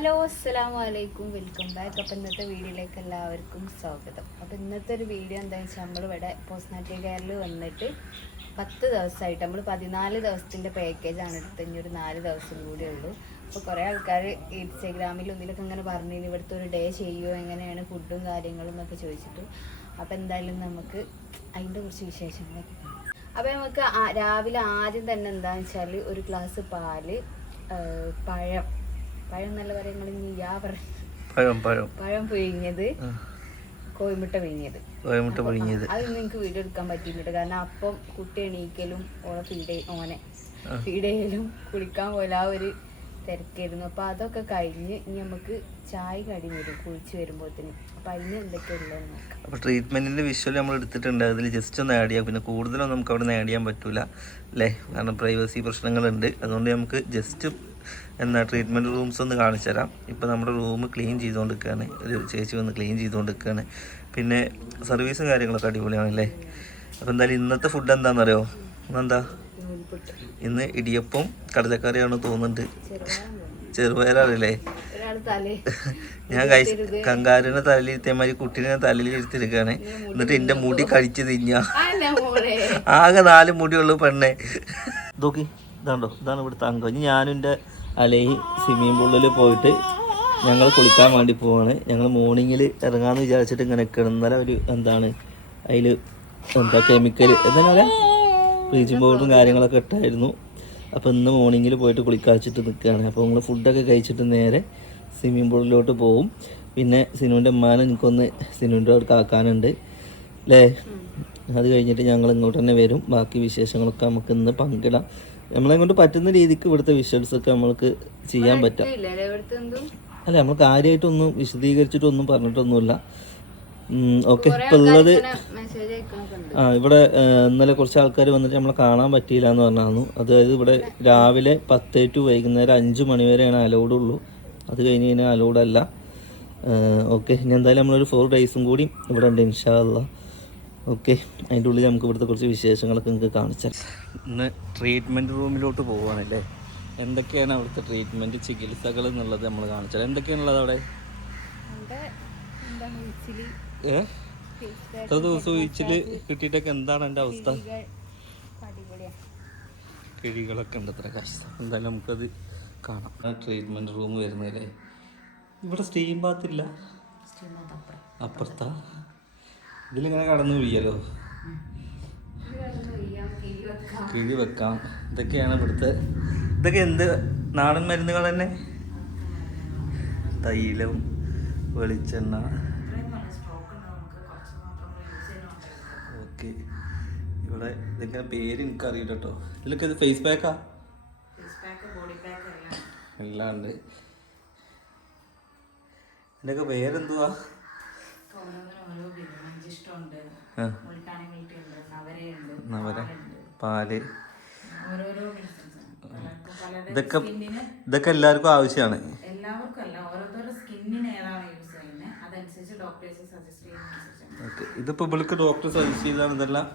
Hello അസ്സാം വലൈക്കും welcome back. അപ്പം ഇന്നത്തെ വീഡിയോയിലേക്ക് എല്ലാവർക്കും സ്വാഗതം. അപ്പം ഇന്നത്തെ ഒരു വീഡിയോ എന്താ വെച്ചാൽ നമ്മളിവിടെ പോസ്റ്റ്നാറ്റി കെയറിൽ വന്നിട്ട് പത്ത് ദിവസമായിട്ട് നമ്മൾ പതിനാല് ദിവസത്തിന്റെ പാക്കേജാണ് എടുത്തത്. ഇനി ഒരു നാല് ദിവസം കൂടി ഉള്ളൂ. അപ്പോൾ കുറേ ആൾക്കാർ ഇൻസ്റ്റഗ്രാമിലും ഇതിലൊക്കെ ഇങ്ങനെ പറഞ്ഞു ഇവിടുത്തെ ഒരു ഡേ ചെയ്യുമോ എങ്ങനെയാണ് ഫുഡും കാര്യങ്ങളും എന്നൊക്കെ ചോദിച്ചിട്ട്. അപ്പോൾ എന്തായാലും നമുക്ക് അതിന്റെ കുറച്ച് വിശേഷങ്ങളൊക്കെ അപ്പോൾ നമുക്ക് രാവിലെ ആദ്യം തന്നെ എന്താണെന്ന് വെച്ചാൽ ഒരു ഗ്ലാസ് പാൽ പഴം പഴം എന്നല്ല പറയുമ്പോൾ ഇനി യാ പഴം പഴം. പഴം പുഴുങ്ങിയത് ആ, കോഴിമുട്ട പുഴുങ്ങിയത്. കോയമുട്ട പുഴുങ്ങിയത്. അത് നിങ്ങൾക്ക് വീഡിയോ എടുക്കാൻ പറ്റിയിട്ടുണ്ട് കാരണം അപ്പം കുട്ടി എണീക്കലും ഓളെ ഫീഡ് ഓനെ ഫീഡ് ചെയ്യലും കുളിക്കാൻ പോലെ ആ ഒരു തിരക്കായിരുന്നു. അപ്പോൾ അതൊക്കെ കഴിഞ്ഞ് ഇനി നമുക്ക് ചായ കടി വരും കുളിച്ച് വരുമ്പോഴത്തേനും അപ്പോൾ അതിന് എന്തൊക്കെയുള്ളതെന്ന് നോക്കാം. അപ്പോൾ ട്രീറ്റ്മെന്റിന്റെ വിഷ്വൽ നമ്മൾ എടുത്തിട്ടുണ്ട്. അതിൽ ജസ്റ്റ് ഒന്ന് ആഡ് ചെയ്യാം. പിന്നെ കൂടുതലൊന്നും നമുക്ക് അവിടെ നിന്ന് ആഡ് ചെയ്യാൻ പറ്റൂല. അല്ലേ കാരണം പ്രൈവസി പ്രശ്നങ്ങളുണ്ട്. അതുകൊണ്ട് നമുക്ക് ജസ്റ്റ് എന്നാ ട്രീറ്റ്മെന്റ് റൂംസ് ഒന്ന് കാണിച്ചു തരാം. ഇപ്പോൾ നമ്മുടെ റൂം ക്ലീൻ ചെയ്തുകൊണ്ടിരിക്കുകയാണ് ഒരു ചേച്ചി വന്ന് ക്ലീൻ ചെയ്തുകൊണ്ടിരിക്കുകയാണ് പിന്നെ സർവീസും കാര്യങ്ങളൊക്കെ അടിപൊളിയാണല്ലേ? അപ്പോൾ എന്തായാലും ഇന്നത്തെ ഫുഡ് എന്താണെന്നറിയോ ഇന്നെന്താ? ഇന്ന് ഇടിയപ്പം കടലക്കറിയാണ് തോന്നുന്നുണ്ട്. ചെറുപയറാണല്ലേ? ഞാൻ കഴിച്ച് കങ്കാരനെ തലയിലിരുത്തിയ മാതിരി കുട്ടീനെ തലയിൽ ഇരുത്തിരിക്കുകയാണ് എന്നിട്ട് എന്റെ മുടി കഴിച്ചു മോളെ. ആകെ നാല് മുടിയുള്ളൂ പെണ്ണെ. നോക്കി ഇതാണ്ടോ? ഇതാണ് ഇവിടുത്തെ അംഗം ഇനി ഞാനും എന്റെ അലയി സ്വിമ്മിംഗ് പൂളിൽ പോയിട്ട് ഞങ്ങൾ കുളിക്കാൻ വേണ്ടി പോവാണ്. ഞങ്ങൾ മോർണിംഗിൽ ഇറങ്ങാമെന്ന് വിചാരിച്ചിട്ട് ഇങ്ങനെ കിടന്നല ഒരു എന്താണ് അതിൽ എന്താ കെമിക്കൽ എന്താ പറയുക ബ്ലീച്ചിങ് പൗഡറും കാര്യങ്ങളൊക്കെ ഇട്ടായിരുന്നു. അപ്പോൾ ഇന്ന് മോർണിംഗിൽ പോയിട്ട് കുളിക്കാച്ചിട്ട് നിൽക്കുകയാണ് അപ്പോൾ നിങ്ങൾ ഫുഡൊക്കെ കഴിച്ചിട്ട് നേരെ സ്വിമ്മിംഗ് പൂളിലോട്ട് പോവും. പിന്നെ സിനുവിന്റെ ഉമ്മാനെ എനിക്കൊന്ന് സിനുവിന്റെ അവിടെ കാക്കാനുണ്ട്. അല്ലേ? അത് കഴിഞ്ഞിട്ട് ഞങ്ങൾ ഇങ്ങോട്ട് തന്നെ വരും. ബാക്കി വിശേഷങ്ങളൊക്കെ നമുക്ക് ഇന്ന് പങ്കിടാം. നമ്മളെ കൊണ്ട് പറ്റുന്ന രീതിക്ക് ഇവിടുത്തെ വിഷ്വൽസ് ഒക്കെ നമ്മൾക്ക് ചെയ്യാൻ പറ്റാം. അല്ല നമ്മൾ കാര്യമായിട്ടൊന്നും വിശദീകരിച്ചിട്ടൊന്നും പറഞ്ഞിട്ടൊന്നുമില്ല. ഓക്കെ ഇപ്പം ഉള്ളത് ആ ഇവിടെ ഇന്നലെ കുറച്ച് ആൾക്കാർ വന്നിട്ട് നമ്മളെ കാണാൻ പറ്റിയില്ല എന്ന് പറഞ്ഞായിരുന്നു. അതായത് ഇവിടെ രാവിലെ പത്ത് ടു വൈകുന്നേരം അഞ്ച് മണി വരെയാണ് അലൗഡ് ഉള്ളൂ. അത് കഴിഞ്ഞ് കഴിഞ്ഞാൽ അലൗഡ് അല്ല. ഓക്കെ ഇനി എന്തായാലും നമ്മളൊരു ഫോർ ഡേയ്സും കൂടി ഇവിടെ ഉണ്ട് ഇൻഷാല്ല ഓക്കെ അതിന്റെ ഉള്ളിൽ നമുക്ക് ഇവിടുത്തെ കുറച്ച് വിശേഷങ്ങളൊക്കെ നിങ്ങൾക്ക് കാണിച്ചാൽ ഇന്ന് ട്രീറ്റ്മെന്റ് റൂമിലോട്ട് പോവുകയാണല്ലേ? എന്തൊക്കെയാണ് അവിടുത്തെ ട്രീറ്റ്മെന്റ് ചികിത്സകൾ എന്നുള്ളത് നമ്മൾ കാണിച്ചാൽ എന്തൊക്കെയാണുള്ളത് അവിടെ? എത്ര ദിവസം ഒഴിച്ചിൽ കിട്ടിയിട്ടൊക്കെ എന്താണ് എന്റെ അവസ്ഥ? അടിപൊളിയാ കിഴികളൊക്കെ ഉണ്ട് അത്ര കഷ്ടം എന്തായാലും നമുക്കത് കാണാം. ട്രീറ്റ്മെന്റ് റൂം വരുന്നതല്ലേ? ഇവിടെ സ്റ്റീം ബാത്തില്ല അപ്പുറത്താ? ഇതിലിങ്ങനെ കടന്നു വീഴലോ? കിഴി വെക്കാം. ഇതൊക്കെയാണ് ഇവിടുത്തെ ഇതൊക്കെ എന്ത്? നാടൻ മരുന്നുകൾ തന്നെ? തൈലം വെളിച്ചെണ്ണ. ഓക്കെ. ഇവിടെ ഇതിന്റെ പേര് എനിക്കറിയില്ല കേട്ടോ. ഇതിലൊക്കെ ഇത് ഫേസ് പാക്കാ എല്ലാം. ഉണ്ട്. ഇതിന്റെയൊക്കെ പേരെന്തുവാ? നവര പാൽ ഇതൊക്കെ ഇതൊക്കെ എല്ലാവർക്കും ആവശ്യമാണ്. ഇതിപ്പോ ഇവൾക്ക് ഡോക്ടർ സജസ്റ്റ് ചെയ്താണ് ഇതെല്ലാം.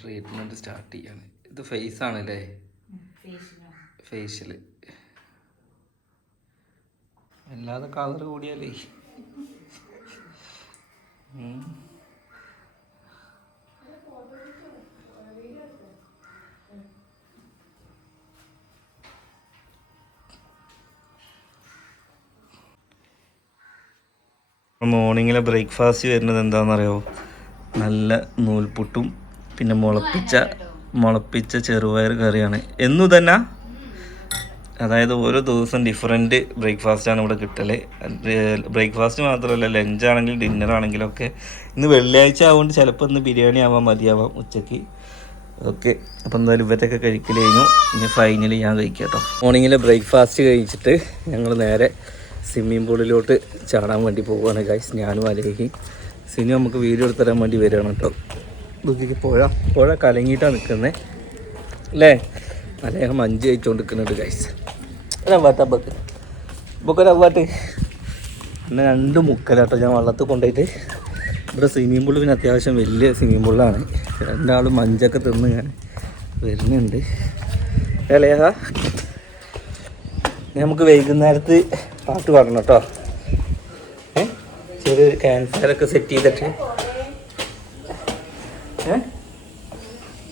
ട്രീറ്റ്മെന്റ് സ്റ്റാർട്ട് ചെയ്യാണ്. ഇത് ഫേസ് ആണല്ലേ? ഫേഷ്യൽ അല്ലാതെ കളർ കൂടിയാലേ. മോർണിംഗിലെ ബ്രേക്ക്ഫാസ്റ്റ് വരുന്നത് എന്താണെന്നറിയോ? നല്ല നൂൽപുട്ടും പിന്നെ മുളപ്പിച്ച മുളപ്പിച്ച ചെറുപയർ കറിയാണ്. എന്നു തന്നെ അതായത് ഓരോ ദിവസം ഡിഫറെന്റ് ബ്രേക്ക്ഫാസ്റ്റാണ് ഇവിടെ കിട്ടൽ ബ്രേക്ക്ഫാസ്റ്റ് മാത്രമല്ല ലഞ്ച് ആണെങ്കിലും ഡിന്നർ ആണെങ്കിലും ഒക്കെ ഇന്ന് വെള്ളിയാഴ്ച ആവുകൊണ്ട് ചിലപ്പോൾ ഇന്ന് ബിരിയാണി ആവാം മതിയാവാം ഉച്ചയ്ക്ക് ഓക്കെ അപ്പോൾ എന്തായാലും ഇവരൊക്കെ കഴിക്കൽ കഴിഞ്ഞു. ഇനി ഫൈനലി ഞാൻ കഴിക്കാം കേട്ടോ മോർണിംഗിലെ ബ്രേക്ക്ഫാസ്റ്റ് കഴിച്ചിട്ട് ഞങ്ങൾ നേരെ സ്വിമ്മിംഗ് പൂളിലോട്ട് ചാടാൻ വേണ്ടി പോവുകയാണ് ഗൈസ് ഞാനും അലേഹി. സിനിമ നമുക്ക് വീഡിയോ എടുത്തു തരാൻ വേണ്ടി വരികയാണ് കേട്ടോ. ദുഃഖിക്ക് പുഴ പുഴ കലങ്ങിയിട്ടാണ് നിൽക്കുന്നത് അല്ലേ? അദ്ദേഹം അഞ്ച് കഴിച്ചുകൊണ്ട് നിൽക്കുന്നുണ്ട് ഗൈസ് ഒരവാട്ട ബക്ക്. അവട്ട് പിന്നെ രണ്ട് മുക്കലാട്ടോ ഞാൻ വള്ളത്തിൽ കൊണ്ടുപോയിട്ട്. ഇവിടെ സ്വിമ്മിംഗ് പൂൾ പിന്നെ അത്യാവശ്യം വലിയ സ്വിമ്മിംഗ് പൂളാണ് രണ്ടാളും മഞ്ചൊക്കെ തിന്ന് ഞാൻ വരുന്നുണ്ട്. ഇലയഹ നമുക്ക് വൈകുന്നേരത്ത് പാട്ട് പാടണം കേട്ടോ. ഏ? ചെറിയൊരു ക്യാൻസറൊക്കെ സെറ്റ് ചെയ്തിട്ട്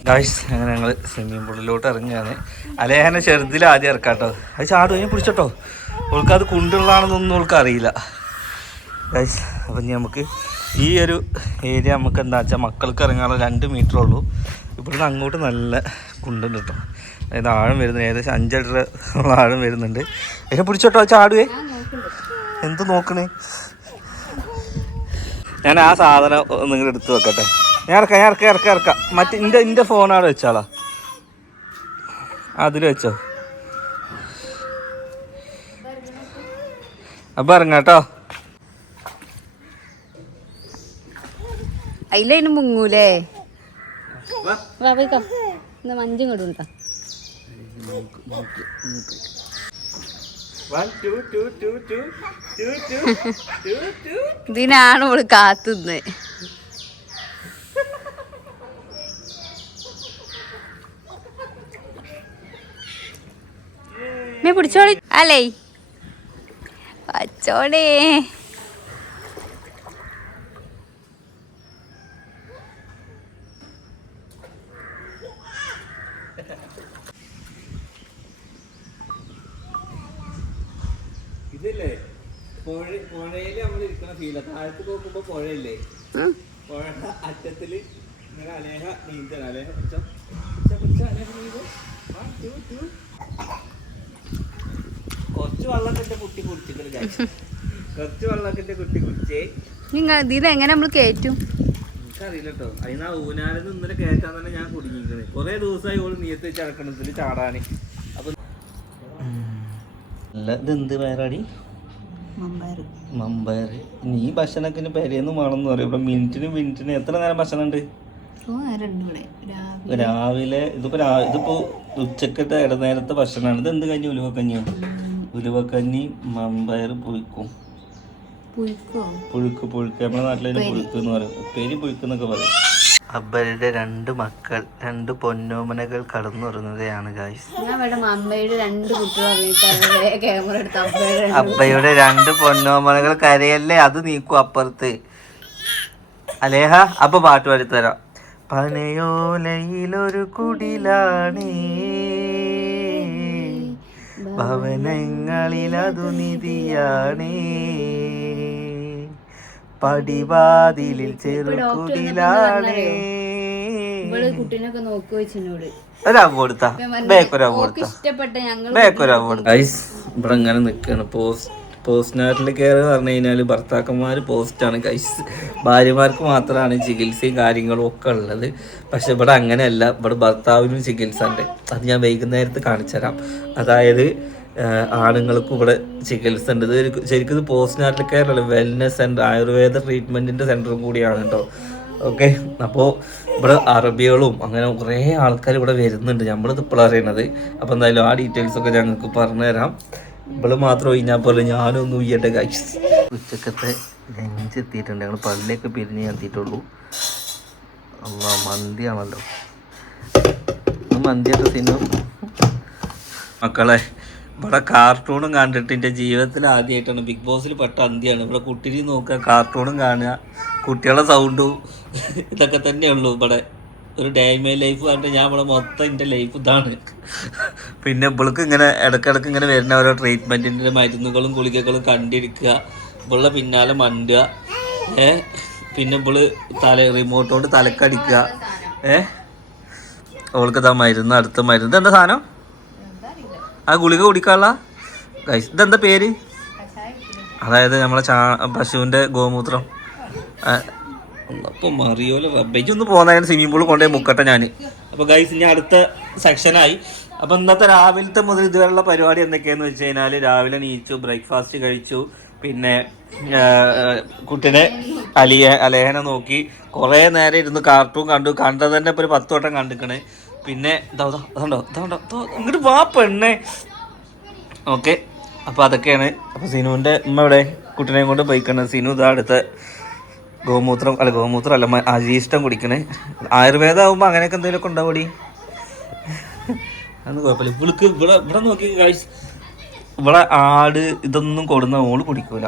ഗായ്സ് അങ്ങനെ ഞങ്ങൾ സ്വിമ്മിംഗ് പൂളിലോട്ട് ഇറങ്ങുകയാണ് അലേഹനെ ചെറുതിൽ ആദ്യം ഇറക്കാം കേട്ടോ അത് ചാടും ഞാൻ പിടിച്ചോട്ടോ. ഓൾക്ക് അത് കുണ്ടുള്ളതാണെന്നൊന്നും ഓൾക്ക് അറിയില്ല. ഗായ്സ് അപ്പം നമുക്ക് ഈ ഒരു ഏരിയ നമുക്ക് എന്താ വെച്ചാൽ മക്കൾക്ക് ഇറങ്ങാനുള്ള രണ്ട് മീറ്റർ ഉള്ളൂ. ഇവിടുന്ന് അങ്ങോട്ട് നല്ല കുണ്ടുണ്ട് കേട്ടോ അതായത് ആഴം വരുന്നുണ്ട് ഏകദേശം അഞ്ചടി ഉള്ള ആഴം വരുന്നുണ്ട്. അതിനെ പിടിച്ചോട്ടോ ചാടുവേ എന്ത് നോക്കണേ? ഞാൻ ആ സാധനം നിങ്ങൾ എടുത്തു വെക്കട്ടെ. ഞാൻ ഇറക്കാം ഞാൻ ഇറക്കാം ഇറക്കാം ഇറക്കാം. മറ്റേ എന്റെ എന്റെ അവിടെ വെച്ചാളാ. അതിൽ വെച്ചോ. അപ്പം ഇറങ്ങാം കേട്ടോ. അതിലതിന് മുങ്ങൂലേ? വാ. പോയിക്കോ. എന്നാ മഞ്ചും ഉണ്ടാ ഇതിനാണ് ഇവൾ കാത്തുന്നത്. മേ പിടിച്ചോളി. അല്ലേ? പച്ചോടേ ഇതില്ലേ? പുഴ പുഴയിൽ നമ്മൾ ഇരിക്കുന്ന ഫീല. താഴത്ത് നോക്കുമ്പോ പുഴയില്ലേ? പുഴ അറ്റത്തിൽ ഇങ്ങനെ അലേഹ നീന്തണം അലേഹ പിടിച്ചോ. പിടിച്ചോ, പിടിച്ചോ, അലേഹ. കുറച്ച് വെള്ളം കുട്ടി കുടിച്ചിട്ട് കുറച്ച് വെള്ളം കുട്ടി കുടിച്ചേ. നിങ്ങൾ ഇതിൽ എങ്ങനെ നമ്മൾ കയറ്റും? എനിക്കറിയില്ല കേട്ടോ അതിനാ ഊനാലിന്ന് ഇന്നലെ കയറ്റാൻ തന്നെ ഞാൻ കുടുങ്ങിയിരിക്കുന്നത് കുറെ ദിവസമായി ഓൾ നീയത്ത് വെച്ച് നടക്കണതിൽ ചാടാന്. അപ്പൊ അല്ല ഇതെന്ത് പേരാടി? മമ്പയർ. നീ ഭക്ഷണത്തിന് പെരേന്ന് വേണമെന്ന് പറയും. ഇവിടെ മിനിറ്റിന് മിനിറ്റിന് എത്ര നേരം ഭക്ഷണം ഉണ്ട് രാവിലെ. ഇതിപ്പോ ഇതിപ്പോ ഉച്ചക്കത്തെ ഇടനേരത്തെ ഭക്ഷണമാണ് ഇത് എന്ത് കഞ്ഞി ഉലുവക്കഞ്ഞിയോ? ഉലുവക്കഞ്ഞി മമ്പയർ പുഴുക്കും. പുഴുക്ക്? പുഴുക്ക് നമ്മുടെ നാട്ടിലെ പുഴുക്ക് എന്ന് പറയും. ഉപ്പേരി പുഴുക്ക് എന്നൊക്കെ പറയും. അബ്ബരുടെ രണ്ട് മക്കൾ രണ്ട് പൊന്നോമനകൾ കടന്നുറങ്ങുകയാണ് ഗായ്സ് അബ്ബയുടെ രണ്ട് പൊന്നോമനകൾ കരയല്ലേ? അത് നീക്കും അപ്പുറത്ത്. അലേഹ അപ്പൊ പാട്ട് പാടിത്തരാം. പനയോലയിലൊരു കുടിലാണ്. ഭവനങ്ങളിൽ അതു നിധിയാണ്. പടിവാതിലിൽ ചെറുകുടിലാണ്. ഇവൾ കുട്ടീനൊക്കെ നോക്കി വെച്ചിനോട് ഒരാവ് കൊടുത്താ. ഇവിടെ ഇങ്ങനെ നിക്കാണ്. പോസ്റ്റ് പോസ്റ്റ് കെയർ എന്ന് പറഞ്ഞു കഴിഞ്ഞാൽ ഭർത്താക്കന്മാർ പോസ്റ്റാണ് കൈസ് ഭാര്യമാർക്ക് മാത്രമാണ് ചികിത്സയും കാര്യങ്ങളും ഒക്കെ ഉള്ളത്. പക്ഷെ ഇവിടെ അങ്ങനെയല്ല. ഇവിടെ ഭർത്താവിനും ചികിത്സ ഉണ്ട്. അത് ഞാൻ വൈകുന്നേരത്ത് കാണിച്ചു തരാം. അതായത് ആണുങ്ങൾക്ക് ഇവിടെ ചികിത്സ ഉണ്ട്. ഇത് ശരിക്കും ഇത് പോസ്റ്റ് നാട്ടിൽ വെൽനസ് വെൽനെസ് സെന്റർ ആയുർവേദ ട്രീറ്റ്മെന്റിന്റെ സെന്ററും കൂടിയാണ് കേട്ടോ. ഓക്കെ അപ്പോൾ ഇവിടെ അറബികളും അങ്ങനെ കുറേ ആൾക്കാർ ഇവിടെ വരുന്നുണ്ട്. നമ്മളിത് ഇപ്പോൾ അറിയണത്. അപ്പോൾ എന്തായാലും ആ ഡീറ്റെയിൽസ് ഒക്കെ ഞങ്ങൾക്ക് പറഞ്ഞു തരാം ഇവൾ മാത്രം ഒഴിഞ്ഞാൽ പോലെ ഞാനൊന്നും ഉയ്യട്ടെ കാശ് ഉച്ചക്കത്തെ ലഞ്ച് എത്തിയിട്ടുണ്ട്. ഞങ്ങൾ പള്ളിയൊക്കെ പിരിഞ്ഞ് ഞാൻ എത്തിയിട്ടുള്ളൂ. അല്ല മന്തിയാണല്ലോ. മന്തിയൊക്കെ തിന്നു? മക്കളെ ഇവിടെ കാർട്ടൂണും കണ്ടിട്ട് എന്റെ ജീവിതത്തിൽ ആദ്യമായിട്ടാണ് ബിഗ് ബോസിൽ പെട്ട അന്തിയാണ്. ഇവിടെ കുട്ടിരി നോക്കുക കാർട്ടൂണും കാണുക. കുട്ടികളുടെ സൗണ്ടും ഇതൊക്കെ തന്നെയുള്ളൂ ഇവിടെ. ഒരു ഡേ മൈ ലൈഫ് കണ്ടിട്ട് ഞാൻ ഇവിടെ മൊത്തം എന്റെ ലൈഫ് ഇതാണ്. പിന്നെ ഇവൾക്ക് ഇങ്ങനെ ഇടക്കിടക്ക് ഇങ്ങനെ വരുന്ന ഓരോ ട്രീറ്റ്മെന്റിന്റെ മരുന്നുകളും ഗുളികകളും കണ്ടിരിക്കുക. ഇവളുടെ പിന്നാലെ മണ്ടുക. ഏ? പിന്നെ ഇവൾ തല റിമോട്ട് കൊണ്ട് തലക്കടിക്കുക. ഏ? അവൾക്ക് ഇതാ മരുന്ന് അടുത്ത മരുന്ന്. ഇതെന്താ സാധനം? ആ ഗുളിക കുടിക്കാനുള്ള? ഇതെന്താ പേര്? അതായത് നമ്മളെ ചാ പശുവിന്റെ ഗോമൂത്രം. അപ്പം മറിയോലെ റബ്ബയ്ക്ക് ഒന്ന് പോകുന്നതിന് സ്വിമ്മിംഗ് പൂൾ കൊണ്ടുപോയി മുക്കട്ടെ ഞാൻ അപ്പോൾ ഗൈസ് ഇനി അടുത്ത സെക്ഷനായി അപ്പോൾ ഇന്നത്തെ രാവിലത്തെ മുതൽ ഇതുവരെയുള്ള പരിപാടി എന്തൊക്കെയാന്ന് വെച്ച് കഴിഞ്ഞാൽ രാവിലെ നീച്ചു ബ്രേക്ക്ഫാസ്റ്റ് കഴിച്ചു പിന്നെ കുട്ടിനെ അലിയ അലേഹനെ നോക്കി കുറേ നേരം ഇരുന്ന് കാർട്ടൂൺ കണ്ടു. കണ്ടത് തന്നെ ഇപ്പോൾ ഒരു പത്ത് വട്ടം കണ്ടിക്കണ്. പിന്നെ അതുണ്ടോ ഇതുണ്ടോ ഇങ്ങോട്ട് വാ പെണ്ണേ. ഓക്കെ അപ്പോൾ അതൊക്കെയാണ്. അപ്പോൾ സിനുവിന്റെ ഉമ്മ ഇവിടെ കുട്ടിനെയും കൊണ്ട് പോയിക്കണം. സിനു ഇതാ അടുത്ത ഗോമൂത്രം അല്ല ഗോമൂത്രം അല്ല അജീഷ്ടം കുടിക്കണേ. ആയുർവേദം ആകുമ്പോൾ അങ്ങനെയൊക്കെ എന്തെങ്കിലുമൊക്കെ ഉണ്ടാവടി? അതൊന്നും കുഴപ്പമില്ല. ഇവൾക്ക് ഇവിടെ ഇവിടെ നോക്കി കാഴ്ച ഇവിടെ ആട് ഇതൊന്നും കൊടുന്ന ഓൾ കുടിക്കൂല.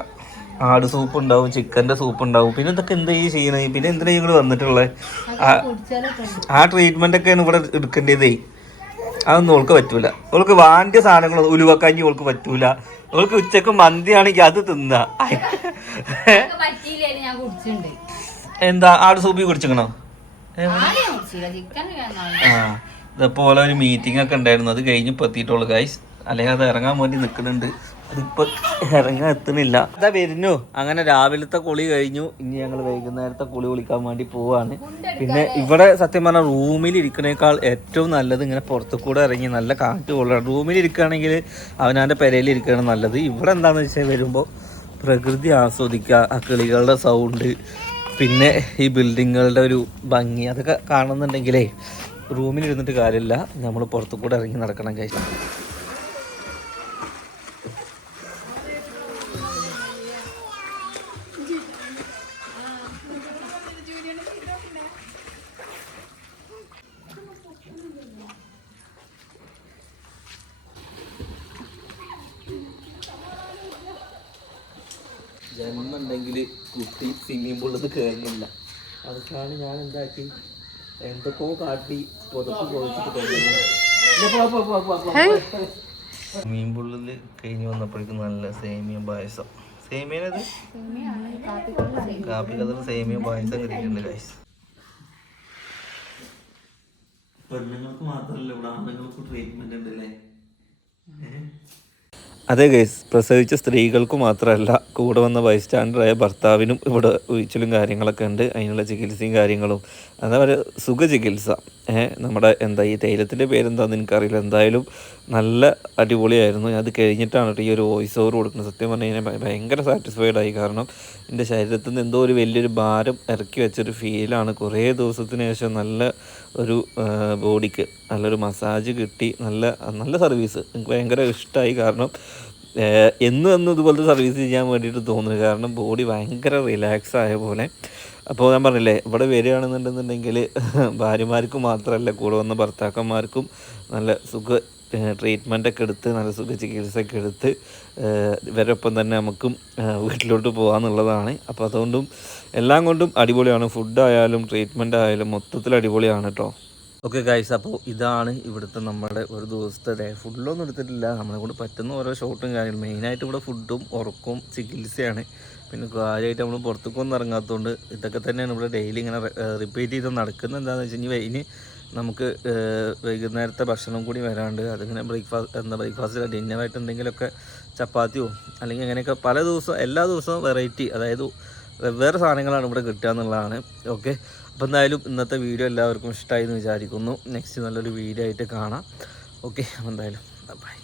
ആട് സൂപ്പ് ഉണ്ടാവും ചിക്കന്റെ സൂപ്പ് ഉണ്ടാവും. പിന്നെ ഇതൊക്കെ എന്താ ഈ ചെയ്യണേ? പിന്നെ എന്തിനാ നിങ്ങൾ വന്നിട്ടുള്ളത് ആ- ട്രീറ്റ്മെന്റ് ഒക്കെയാണ് ഇവിടെ എടുക്കേണ്ടതേ. അതൊന്നും ഓൾക്ക് പറ്റൂല. ഓൾക്ക് വാണ്ടിയ സാധനങ്ങൾ ഉലുവക്കഞ്ഞി ഓൾക്ക് പറ്റൂല. ഓൾക്ക് ഉച്ചയ്ക്ക് മന്തിയാണെങ്കിൽ അത് തിന്ന. എന്താ? ആട് സൂപ്പി കുടിച്ചിക്കണോ ആ. ഇതേപോലെ ഒരു മീറ്റിംഗ് ഒക്കെ ഉണ്ടായിരുന്നു. അത് കഴിഞ്ഞ് എത്തിയിട്ടുള്ളൂ ഗൈസ് അല്ലെങ്കിൽ അത് ഇറങ്ങാൻ വേണ്ടി നിൽക്കുന്നുണ്ട്. അതിപ്പോ ഇറങ്ങാൻ എത്തുന്നില്ല. അതാ വരുന്നു. അങ്ങനെ രാവിലത്തെ കുളി കഴിഞ്ഞു. ഇനി ഞങ്ങൾ വൈകുന്നേരത്തെ കുളി കുളിക്കാൻ വേണ്ടി പോവാണ്. പിന്നെ ഇവിടെ സത്യം പറഞ്ഞാൽ റൂമിൽ ഇരിക്കണേക്കാൾ ഏറ്റവും നല്ലത് ഇങ്ങനെ പുറത്തു കൂടെ ഇറങ്ങി നല്ല കാറ്റ് കൊള്ളണം റൂമിൽ ഇരിക്കുകയാണെങ്കിൽ അവനവന്റെ പെരയിൽ ഇരിക്കുകയാണ് നല്ലത്. ഇവിടെ എന്താണെന്ന് വെച്ചാൽ വരുമ്പോൾ പ്രകൃതി ആസ്വദിക്കുക. ആ കിളികളുടെ സൗണ്ട് പിന്നെ ഈ ബിൽഡിങ്ങുകളുടെ ഒരു ഭംഗി. അതൊക്കെ കാണുന്നുണ്ടെങ്കിലേ റൂമിൽ ഇരുന്നിട്ട് കാര്യമില്ല. നമ്മൾ പുറത്തു കൂടെ ഇറങ്ങി നടക്കണം കഴിച്ചു ജന്മുണ്ടെങ്കിൽ കുട്ടി സ്വിമ്മിംഗ് പൂളിൽ നിന്ന് കയറുന്നില്ല അതൊക്കെയാണ് ഞാൻ എന്താക്കി എന്തൊക്കെയോ കാട്ടി പുറത്ത് പോയിച്ചിട്ട് സ്വിമ്മിംഗ് പൂളിൽ കഴിഞ്ഞ് വന്നപ്പോഴേക്കും നല്ല സേമിയ പായസം. സേമിയത് കാപ്പി കഥ സേമിയ പായസം കിട്ടിയിട്ടുണ്ട് ഗൈസ് പെണ്ണുങ്ങൾക്ക് മാത്രമല്ല ഇവിടെ ആണുങ്ങൾക്ക് ട്രീറ്റ്മെന്റ് ഉണ്ടല്ലേ അതെ ഗൈസ് പ്രസവിച്ച സ്ത്രീകൾക്ക് മാത്രമല്ല കൂടെ വന്ന ബൈസ്റ്റാൻഡറായ ഭർത്താവിനും ഇവിടെ ഉഴിച്ചിലും കാര്യങ്ങളൊക്കെ ഉണ്ട്. അതിനുള്ള ചികിത്സയും കാര്യങ്ങളും. എന്താ പറയുക സുഖ ചികിത്സ നമ്മുടെ എന്താ ഈ തൈലത്തിന്റെ പേരെന്താണെന്ന് എനിക്കറിയില്ല. എന്തായാലും നല്ല അടിപൊളിയായിരുന്നു. അത് കഴിഞ്ഞിട്ടാണ് ഈ ഒരു വോയിസ് ഓവർ കൊടുക്കുന്നത്. സത്യം പറഞ്ഞു കഴിഞ്ഞാൽ ഭയ- ഭയങ്കര സാറ്റിസ്ഫൈഡ് ആയി. കാരണം എന്റെ ശരീരത്തിൽ നിന്ന് എന്തോ ഒരു വലിയൊരു ഭാരം ഇറക്കി വെച്ചൊരു ഫീലാണ് കുറേ ദിവസത്തിന് ശേഷം നല്ല ഒരു ബോഡിക്ക് നല്ലൊരു മസാജ് കിട്ടി. നല്ല നല്ല സർവീസ് എനിക്ക് ഭയങ്കര ഇഷ്ടമായി കാരണം എന്നും എന്നും ഇതുപോലത്തെ സർവീസ് ചെയ്യാൻ വേണ്ടിയിട്ട് തോന്നുന്നു. കാരണം ബോഡി ഭയങ്കര റിലാക്സ് ആയ പോലെ. അപ്പോൾ ഞാൻ പറഞ്ഞില്ലേ ഇവിടെ വരികയാണെന്നുണ്ടെന്നുണ്ടെങ്കിൽ ഭാര്യമാർക്കും മാത്രമല്ല കൂടെ വന്ന ഭർത്താക്കന്മാർക്കും നല്ല സുഖ ട്രീറ്റ്മെന്റ് ഒക്കെ എടുത്ത് നല്ല സുഖ ചികിത്സയൊക്കെ എടുത്ത് ഇവരൊപ്പം തന്നെ നമുക്കും വീട്ടിലോട്ട് പോകാമെന്നുള്ളതാണ് അപ്പോൾ അതുകൊണ്ടും എല്ലാം കൊണ്ടും അടിപൊളിയാണ്. ഫുഡായാലും ട്രീറ്റ്മെന്റ് ആയാലും മൊത്തത്തിൽ അടിപൊളിയാണ് കേട്ടോ ഓക്കെ ഗൈസ് അപ്പോൾ ഇതാണ് ഇവിടുത്തെ നമ്മുടെ ഒരു ദിവസത്തെ ഡേ ഫുഡൊന്നും എടുത്തിട്ടില്ല. നമ്മളെ കൊണ്ട് പറ്റുന്ന ഓരോ ഷോട്ടും കാര്യങ്ങളും. മെയിനായിട്ട് ഇവിടെ ഫുഡും ഉറക്കും ചികിത്സയാണ്. പിന്നെ കാര്യമായിട്ട് നമ്മൾ പുറത്തേക്കൊന്നും ഇറങ്ങാത്തതുകൊണ്ട് ഇതൊക്കെ തന്നെയാണ് ഇവിടെ ഡെയിലി ഇങ്ങനെ റിപ്പീറ്റ് ചെയ്ത് നടക്കുന്നത്. എന്താണെന്ന് വെച്ച് കഴിഞ്ഞാൽ ഇനി നമുക്ക് വൈകുന്നേരത്തെ ഭക്ഷണം കൂടി വരാണ്ട് അതിങ്ങനെ ബ്രേക്ക്ഫാസ്റ്റ് എന്താ ബ്രേക്ക്ഫാസ്റ്റ് ഡിന്നറായിട്ട് എന്തെങ്കിലുമൊക്കെ ചപ്പാത്തിയോ അല്ലെങ്കിൽ അങ്ങനെയൊക്കെ പല ദിവസവും എല്ലാ ദിവസവും വെറൈറ്റി അതായത് വെവ്വേറെ സാധനങ്ങളാണ് ഇവിടെ കിട്ടുക എന്നുള്ളതാണ്. ഓക്കെ അപ്പോൾ എന്തായാലും ഇന്നത്തെ വീഡിയോ എല്ലാവർക്കും ഇഷ്ടമായി എന്ന് വിചാരിക്കുന്നു. നെക്സ്റ്റ് നല്ലൊരു വീഡിയോ ആയിട്ട് കാണാം. ഓക്കെ എന്തായാലും ബൈ